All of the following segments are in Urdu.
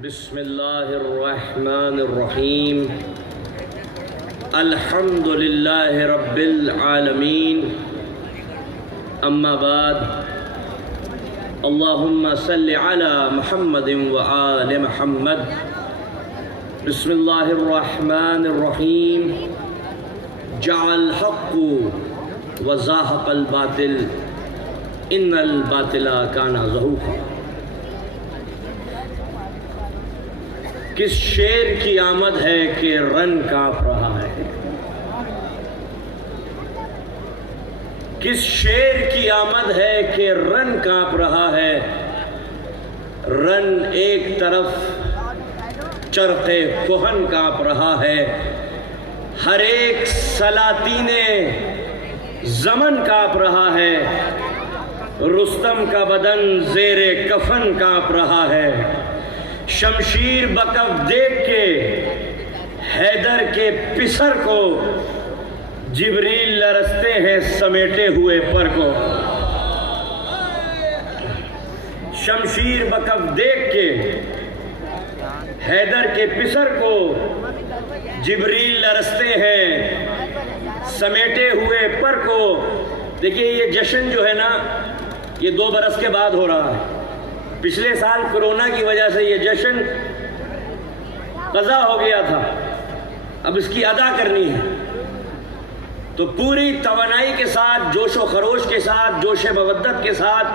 بسم اللہ الرحمن الرحیم الحمد للہ رب العالمین اما بعد اللہم صل علی محمد وآل محمد بسم اللہ الرحمن الرحیم جاء الحق وزاحق الباطل ان الباطل کان زہوقا۔ کس شیر کی آمد ہے کہ رن کانپ رہا ہے، کس شیر کی آمد ہے کہ رن کانپ رہا ہے، رن ایک طرف چرخ کہن کانپ رہا ہے، ہر ایک سلاطین زمن کانپ رہا ہے، رستم کا بدن زیر کفن کانپ رہا ہے، شمشیر بکف دیکھ کے حیدر کے پسر کو جبریل لرزتے ہیں سمیٹے ہوئے پر کو۔ شمشیر بکف دیکھ کے حیدر کے پسر کو جبریل لرزتے ہیں سمیٹے ہوئے پر کو۔ دیکھیے یہ جشن جو ہے نا یہ 2 برس کے بعد ہو رہا ہے۔ پچھلے سال کرونا کی وجہ سے یہ جشن قضا ہو گیا تھا، اب اس کی ادا کرنی ہے تو پوری توانائی کے ساتھ، جوش و خروش کے ساتھ، جوش مودت کے ساتھ،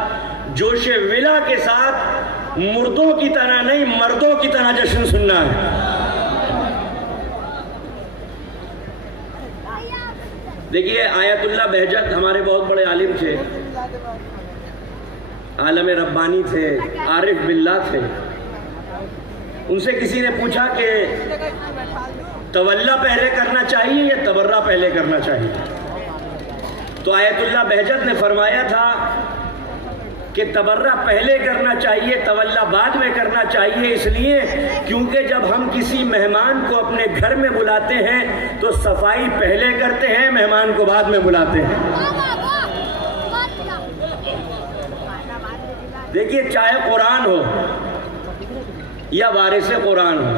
جوش ولا کے ساتھ، مردوں کی طرح نہیں مردوں کی طرح جشن سننا ہے۔ دیکھیے آیت اللہ بہجت ہمارے بہت بڑے عالم تھے، عالم ربانی تھے، عارف باللہ تھے۔ ان سے کسی نے پوچھا کہ تولا پہلے کرنا چاہیے یا تبرہ پہلے کرنا چاہیے؟ تو آیت اللہ بہجت نے فرمایا تھا کہ تبرہ پہلے کرنا چاہیے، تولا بعد میں کرنا چاہیے، اس لیے کیونکہ جب ہم کسی مہمان کو اپنے گھر میں بلاتے ہیں تو صفائی پہلے کرتے ہیں، مہمان کو بعد میں بلاتے ہیں۔ دیکھیے چاہے قرآن ہو یا وارث قرآن ہو،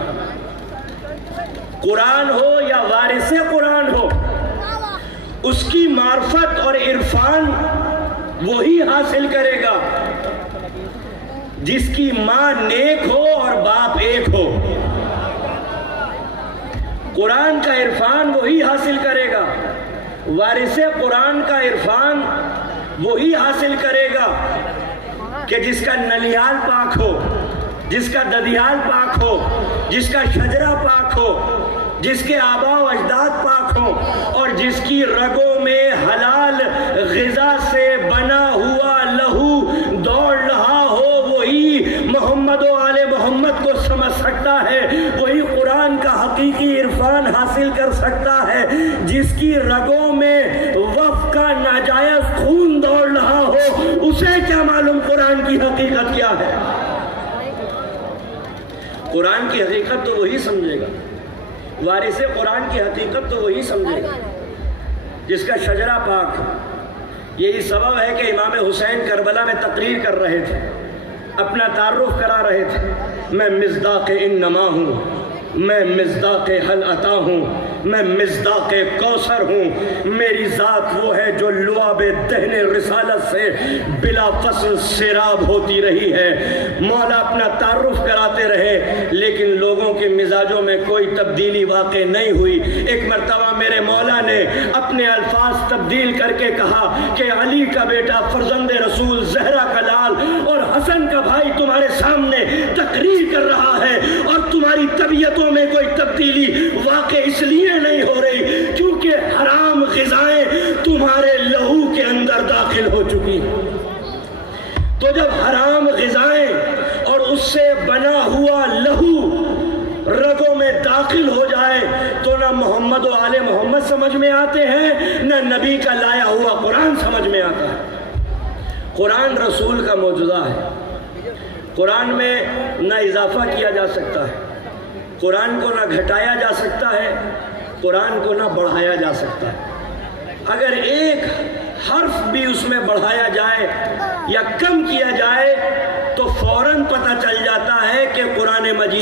قرآن ہو یا وارث قرآن ہو، اس کی معرفت اور عرفان وہی حاصل کرے گا جس کی ماں نیک ہو اور باپ ایک ہو۔ قرآن کا عرفان وہی حاصل کرے گا، وارث قرآن کا عرفان وہی حاصل کرے گا کہ جس کا نلیال پاک ہو، جس کا ددیال پاک ہو، جس کا شجرہ پاک ہو، جس کے آباء و اجداد پاک ہو، اور جس کی رگوں میں حلال غذا سے بنا ہوا لہو دوڑ رہا ہو، وہی محمد و آل محمد کو سمجھ سکتا ہے، وہی قرآن کا حقیقی عرفان حاصل کر سکتا ہے۔ جس کی رگوں میں وقت کا ناجائز خون دوڑ رہا ہو، اسے کیا معلوم قرآن کی حقیقت کیا ہے؟ قرآن کی حقیقت تو وہی سمجھے گا، وارث قرآن کی حقیقت تو وہی سمجھے گا جس کا شجرہ پاک۔ یہی سبب ہے کہ امام حسین کربلا میں تقریر کر رہے تھے، اپنا تعارف کرا رہے تھے، میں مصداق انما ہوں، میں مصداق حل عطا ہوں، میں مصداق کوثر ہوں، میری ذات وہ ہے جو لعاب دہن رسالت سے بلا فصل سیراب ہوتی رہی ہے۔ مولا اپنا تعارف کراتے رہے لیکن لوگوں کے مزاجوں میں کوئی تبدیلی واقع نہیں ہوئی۔ ایک مرتبہ میرے مولا نے اپنے الفاظ تبدیل کر کے کہا کہ علی کا بیٹا فرزند رسول، زہرا کا لال اور حسن کا بھائی تمہارے سامنے تقریر کر رہا ہے، اور تمہاری طبیعتوں میں کوئی تبدیلی واقع اس لیے نہیں ہو رہی کیونکہ حرام غذائیں تمہارے لہو کے اندر داخل ہو چکی ہیں۔ تو جب حرام غذائیں اور اس سے بنا ہوا لہو رگوں میں داخل ہو جائے تو نہ محمد و آل محمد سمجھ میں آتے ہیں، نہ نبی کا لایا ہوا قرآن سمجھ میں آتا ہے۔ قرآن رسول کا معجزہ ہے، قرآن میں نہ اضافہ کیا جا سکتا ہے، قرآن کو نہ گھٹایا جا سکتا ہے، قرآن کو نہ بڑھایا جا سکتا ہے۔ اگر ایک حرف بھی اس میں بڑھایا جائے یا کم کیا جائے تو فوراً پتہ چل جاتا ہے کہ قرآن مجید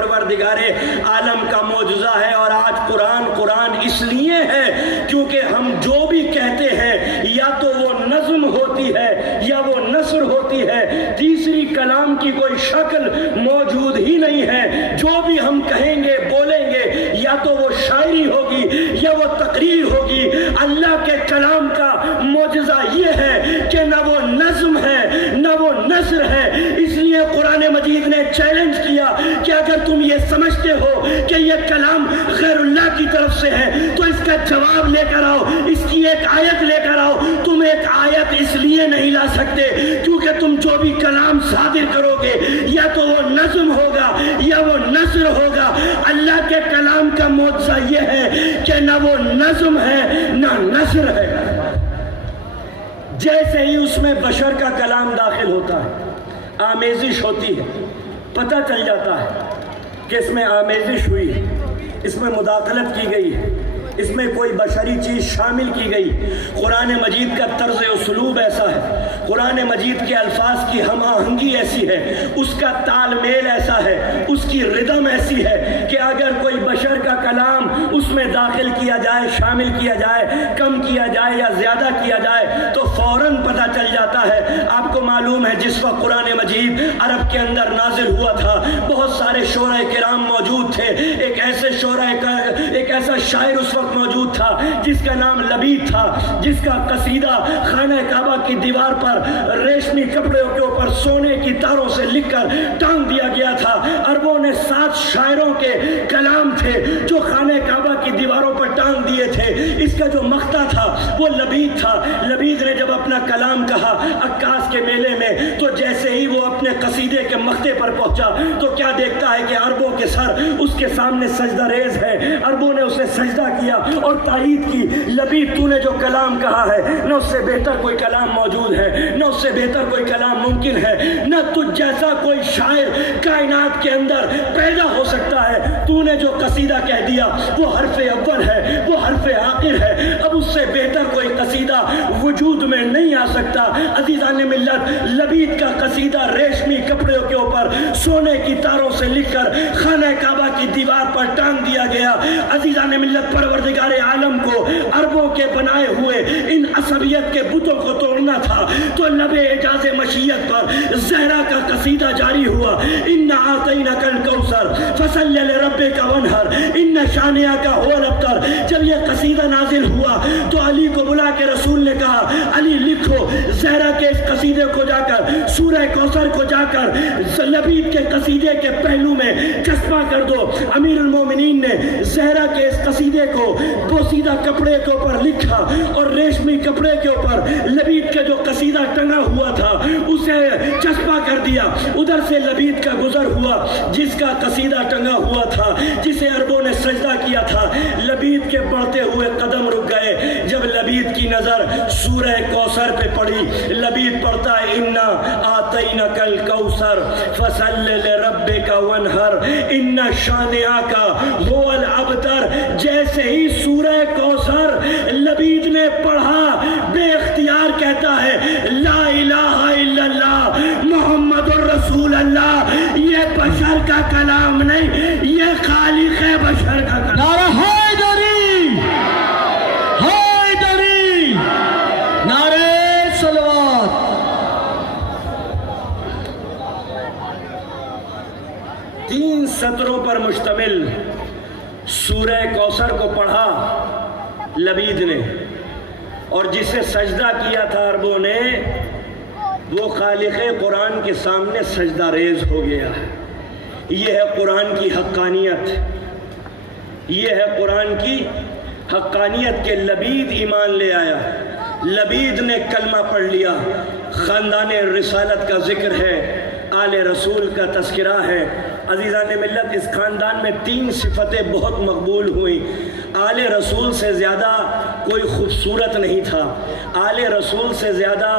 پروردگار عالم کا معجزہ ہے۔ اور آج قرآن اس لیے ہے کیونکہ ہم جو بھی کہتے ہیں یا تو وہ نظم ہوتی ہے یا وہ نثر ہوتی ہے، تیسری کلام کی کوئی شکل موجود ہی نہیں ہے۔ جو بھی ہم کہیں گے بولیں گے یا تو وہ شاعری ہوگی یا وہ تقریر ہوگی۔ اللہ کے کلام کا معجزہ یہ ہے کہ نہ وہ نظم ہے نہ وہ نثر ہے۔ اس لیے قرآن مجید نے چیلنج کیا کہ اگر تم یہ سمجھتے ہو کہ یہ کلام غیر اللہ کی طرف سے ہے تو اس کا جواب لے کر آؤ، اس کی ایک آیت لے کر آؤ۔ تم ایک آیت اس لیے نہیں لا سکتے کیونکہ تم جو بھی کلام صادر کرو گے یا تو وہ نظم ہوگا یا وہ نثر ہوگا۔ اللہ کے کلام کا معجزہ یہ ہے کہ نہ وہ نظم ہے نہ نثر ہے۔ جیسے ہی اس میں بشر کا کلام داخل ہوتا ہے، آمیزش ہوتی ہے، پتہ چل جاتا ہے کہ اس میں آمیزش ہوئی ہے، اس میں مداخلت کی گئی ہے، اس میں کوئی بشری چیز شامل کی گئی۔ قرآن مجید کا طرز اسلوب ایسا ہے، قرآن مجید کے الفاظ کی ہم آہنگی ایسی ہے، اس کا تال میل ایسا ہے، اس کی ردم ایسی ہے کہ اگر کوئی بشر کا کلام اس میں داخل کیا جائے، شامل کیا جائے، کم کیا جائے یا زیادہ کیا جائے تو فوراً پتہ چل جاتا ہے۔ آپ کو معلوم ہے جس وقت قرآن مجید عرب کے اندر نازل ہوا تھا، بہت سارے شعراء کرام موجود تھے۔ ایک ایسا شاعر اس وقت موجود تھا جس کا نام لبید تھا، جس کا قصیدہ خانہ کعبہ کی دیوار پر ریشمی کپڑے کے اوپر سونے کی تاروں سے لکھ کر ٹانگ دیا گیا تھا۔ عربوں نے 7 شاعروں کے کلام تھے جو خانہ کعبہ کی دیواروں پر ٹانگ دیے تھے۔ اس کا جو مقطع تھا وہ لبید تھا۔ لبید نے جب اپنا کلام کہا عکاس کے میلے میں تو جیسے ہی وہ اپنے قصیدے کے مقطع پر پہنچا تو کیا دیکھتا ہے کہ عربوں کے سر اس کے سامنے سجدہ ریز ہے۔ عربوں نے اسے سجدہ کیا اور تائید کی، لبید تو نے جو کلام کہا ہے نہ اس سے بہتر کوئی کلام موجود ہے، نہ اس سے بہتر کوئی کلام ممکن ہے، نہ تجھ جیسا کوئی شاعر کائنات کے اندر پیدا ہو سکتا ہے۔ تو نے جو قصیدہ کہہ دیا وہ حرف اول ہے، وہ حرف آخر ہے، اب اس سے بہتر کوئی قصیدہ وجود میں نہیں آ سکتا۔ عزیزان ملت، لبید کا قصیدہ ریشمی کپڑوں کے اوپر سونے کی تاروں سے لکھ کر خانہ کعبہ کی دیوار پر ٹانگ دیا گیا۔ عزیزان ملت، پروردگار عالم کو عربوں کے بنائے ہوئے ان عصبیت کے بتوں کو توڑنا تھا تو لب اعجاز مشیت پر زہرا کا قصیدہ جاری ہوا۔ اِنَّا أَعْطَيْنَاكَ الْكَوْثَرَ فَصَلِّ لِرَبِّكَ وَانْحَرْ إِنَّ شَانِئَكَ هُوَ الْأَبْتَرُ۔ جب یہ قصیدہ نازل ہوا تو علی کو بلا کے رسول نے کہا علی لکھو زہرا کے اس قصیدے کو جا کر سورہ کوثر کو جا کر لبید کے قصیدے کے پہلو میں چسپاں کر دو۔ امیر المومنین نے زہرا کے اس قصیدے کو بوسیدہ کپڑے کے اوپر لکھا اور ریشمی کپڑے کے اوپر لبید کا جو قصیدہ ٹنگا ہوا تھا اسے چسپاں کر دیا۔ ادھر سے لبید کا گزر ہوا جس کا قصیدہ ٹنگا ہوا تھا، جسے عربوں نے سجدہ کیا تھا۔ لبید کے بڑھتے ہوئے قدم رک گئے جب لبید کی نظر سورہ کوثر پہ پڑی۔ لبید پڑھتا ہے اِنَّا أَعْطَيْنَاكَ الْكَوْثَرَ فَصَلِّ لِرَبِّكَ وَانْحَرْ إِنَّ شَانِئَكَ هُوَ الْأَبْتَرُ۔ جیسے ہی سورہ کوثر لبید نے پڑھا بے اختیار کہتا ہے لا الہ الا اللہ محمد الرسول اللہ۔ یہ بشر کا کلام نہیں، یہ خالق بشر کا کلام۔ نعرہ حیدری، حیدری، نعرہ صلوات۔ 3 سطروں پر مشتمل سورہ کوثر کو پڑھا لبید نے اور جسے سجدہ کیا تھا عربوں نے وہ خالق قرآن کے سامنے سجدہ ریز ہو گیا۔ یہ ہے قرآن کی حقانیت، یہ ہے قرآن کی حقانیت کہ لبید ایمان لے آیا، لبید نے کلمہ پڑھ لیا، خاندان رسالت کا ذکر ہے، آل رسول کا تذکرہ ہے۔ عزیزان ملت، اس خاندان میں 3 صفتیں بہت مقبول ہوئیں۔ آل رسول سے زیادہ کوئی خوبصورت نہیں تھا، آل رسول سے زیادہ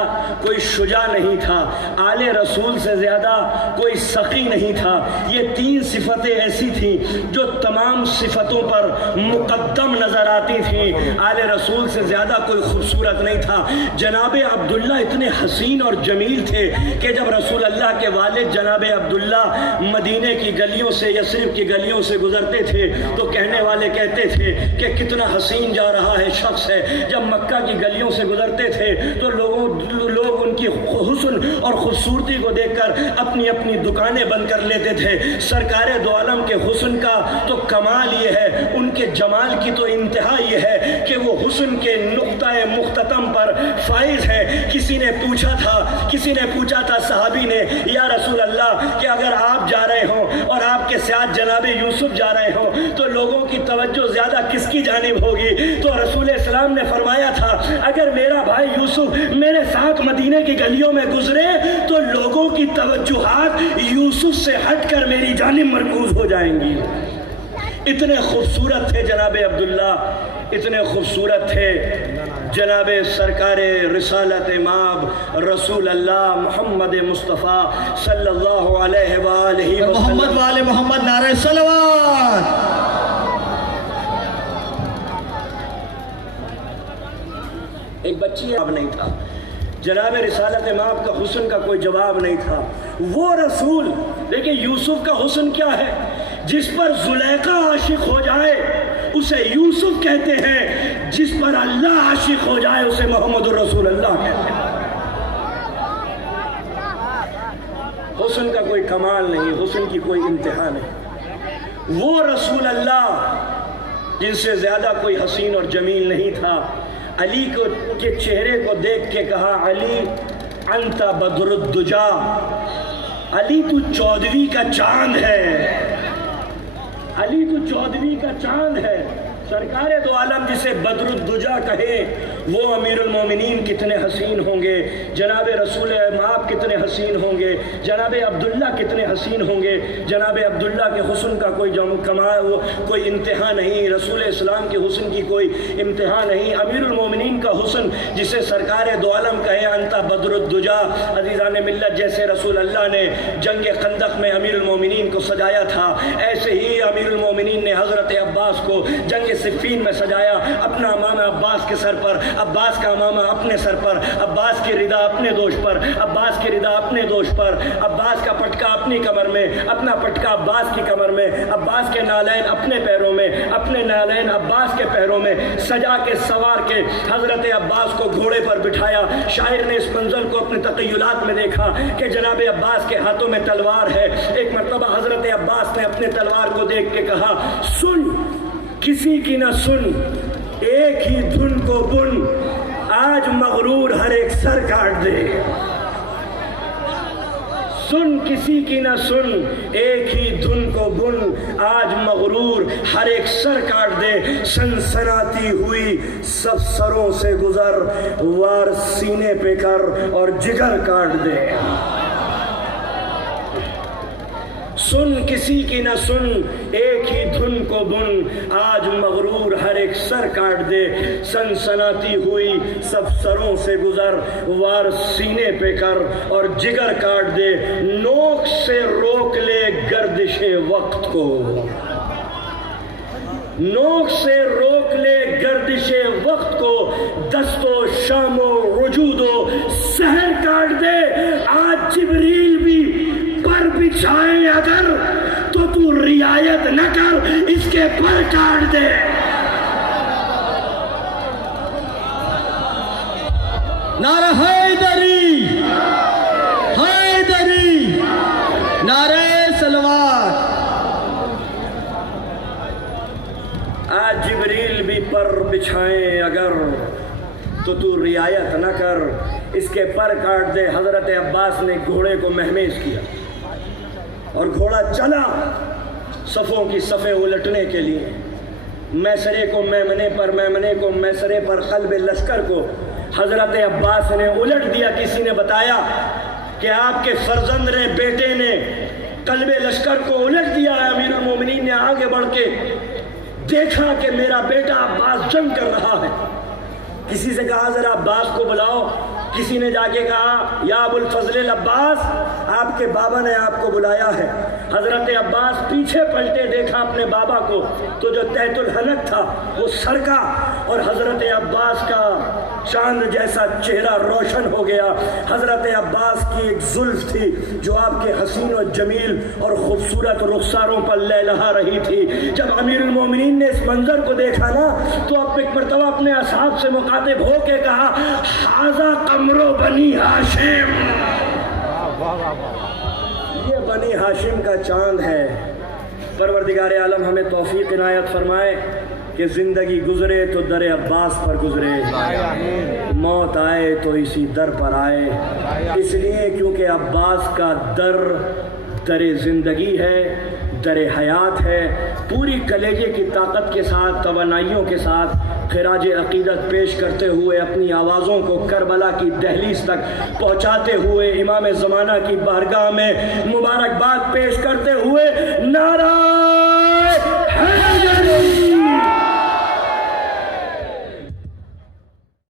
کوئی شجاع نہیں تھا، آل رسول سے زیادہ کوئی سخی نہیں تھا۔ یہ 3 صفتیں ایسی تھیں جو تمام صفتوں پر مقدم نظر آتی تھیں۔ آل رسول سے زیادہ کوئی خوبصورت نہیں تھا۔ جناب عبداللہ اتنے حسین اور جمیل تھے کہ جب رسول اللہ کے والد جناب عبداللہ مدینے کی گلیوں سے، یثرب کی گلیوں سے گزرتے تھے تو کہنے والے کہتے تھے کہ کتنا حسین جا رہا ہے شخص ہے۔ جب مکہ کی گلیوں سے گزرتے تھے تو لوگ ان کی حسن اور خوبصورتی کو دیکھ کر اپنی اپنی دکانیں بند کر لیتے تھے۔ سرکار دو عالم کے حسن کا تو کمال یہ ہے، ان کے جمال کی تو انتہا یہ ہے کہ وہ حسن کے نقطہ مختتم پر فائز ہے۔ کسی نے پوچھا تھا صحابی نے، یا رسول اللہ کہ اگر آپ جا رہے ہوں اور آپ کے ساتھ جناب یوسف جا رہے ہوں تو لوگوں کی توجہ زیادہ کس کی جانب ہوگی؟ تو رسول اسلام نے فرمایا تھا اگر میرا بھائی یوسف میرے ساتھ مدینے کی گلیوں میں گزرے تو لوگوں کی توجہات یوسف سے ہٹ کر میری جانب مرکوز ہو جائیں گی۔ اتنے خوبصورت تھے جناب عبداللہ، اتنے خوبصورت تھے جناب سرکار رسالت مآب رسول اللہ محمد مصطفیٰ صلی اللہ علیہ وآلہ وسلم۔ محمد والے محمد، نعرہ صلوات۔ ایک بچی جواب نہیں تھا، جناب رسالت مآب کا حسن کا کوئی جواب نہیں تھا۔ وہ رسول، دیکھیں یوسف کا حسن کیا ہے، جس پر زلیخا عاشق ہو جائے اسے یوسف کہتے ہیں، جس پر اللہ عاشق ہو جائے اسے محمد الرسول اللہ کہتے ہیں۔ حسن کا کوئی کمال نہیں، حسن کی کوئی انتہا نہیں۔ وہ رسول اللہ جن سے زیادہ کوئی حسین اور جمیل نہیں تھا، علی کے چہرے کو دیکھ کے کہا علی انت بدر الدجا، علی تو 14ویں کا چاند ہے، علی تو 14ویں کا چاند ہے۔ سرکار دو عالم جسے بدر الدجا کہیں وہ امیر المومنین کتنے حسین ہوں گے، جناب رسول مآب کتنے حسین ہوں گے، جناب عبداللہ کتنے حسین ہوں گے۔ جناب عبداللہ کے حسن کا کوئی کمال، کوئی انتہا نہیں، رسول اسلام کے حسن کی کوئی انتہا نہیں۔ امیر المومنین کا حسن جسے سرکار دو عالم کہیں انت بدر الدجا، عزیزان ملت جیسے رسول اللہ نے جنگ خندق میں امیر المومنین کو سجایا تھا، ایسے ہی امیر المومنین نے حضرت عباس کو جنگ صفین میں سجایا، اپنا امامہ عباس کے سر پر، عباس کا امامہ اپنے سر پر، عباس کی ردا اپنے دوش پر، عباس کی ردا اپنے دوش پر، عباس کا پٹکا اپنی کمر میں، اپنا پٹکا عباس کی کمر میں، عباس کے نالین اپنے پیروں میں، اپنے نالین عباس کے پیروں میں، سجا کے سوار کے حضرت عباس کو گھوڑے پر بٹھایا۔ شاعر نے اس منظر کو اپنے تخیلات میں دیکھا کہ جناب عباس کے ہاتھوں میں تلوار ہے۔ ایک مرتبہ حضرت عباس نے اپنے تلوار کو دیکھ کے کہا سن کسی کی نہ سن، ایک ہی دھن کو بن، آج مغرور ہر ایک سر کاٹ دے۔ سن کسی کی نہ سن، ایک ہی دھن کو بن، آج مغرور ہر ایک سر کاٹ دے۔ سنسناتی ہوئی سب سروں سے گزر، وار سینے پہ کر اور جگر کاٹ دے۔ سن کسی کی نہ سن، ایک ہی دھن کو بن، آج مغرور ہر ایک سر کاٹ دے۔ سنسناتی ہوئی سب سروں سے گزر، وار سینے پہ کر اور جگر کاٹ دے۔ نوک سے روک لے گردش وقت کو، نوک سے روک لے گردش وقت کو، دست و شام و وجود و سحر کاٹ دے۔ آج جبریل بھی پر بچھائے اگر تو رعایت نہ کر، اس کے پر کاٹ دے۔ نعرہ حیدری، حیدری، نعرہ صلوات۔ آج جبریل بھی پر بچھائیں اگر تو رعایت نہ کر، اس کے پر کاٹ دے۔ حضرت عباس نے گھوڑے کو مہمیز کیا اور گھوڑا چلا صفوں کی صفیں الٹنے کے لیے، میسرے کو میمنے پر، میمنے کو میسرے پر، قلب لشکر کو حضرت عباس نے الٹ دیا۔ کسی نے بتایا کہ آپ کے فرزند نے، بیٹے نے قلب لشکر کو الٹ دیا ہے۔ امیر المومنین نے آگے بڑھ کے دیکھا کہ میرا بیٹا عباس جنگ کر رہا ہے. کسی سے کہا ذرا عباس کو بلاؤ. کسی نے جا کے کہا یا ابو الفضل العباس آپ کے بابا نے آپ کو بلایا ہے. حضرت عباس پیچھے پلٹے, دیکھا اپنے بابا کو تو جو تحت الحلق تھا وہ سرکا اور حضرت عباس کا چاند جیسا چہرہ روشن ہو گیا. حضرت عباس کی ایک زلف تھی جو آپ کے حسین و جمیل اور خوبصورت رخساروں پر لہلہا رہی تھی. جب امیر المومنین نے اس منظر کو دیکھا نا تو اب ایک مرتبہ اپنے اصحاب سے مخاطب ہو کے کہا حاذا قمر بنی ہاشم, یہ بنی ہاشم کا چاند ہے. پروردگار عالم ہمیں توفیق عنایت فرمائے کہ زندگی گزرے تو در عباس پر گزرے, موت آئے تو اسی در پر آئے. اس لیے کیونکہ عباس کا در زندگی ہے, در حیات ہے. پوری کلیجے کی طاقت کے ساتھ, توانائیوں کے ساتھ خراج عقیدت پیش کرتے ہوئے اپنی آوازوں کو کربلا کی دہلیز تک پہنچاتے ہوئے امام زمانہ کی بارگاہ میں مبارکباد پیش کرتے ہوئے نعرہ حیدری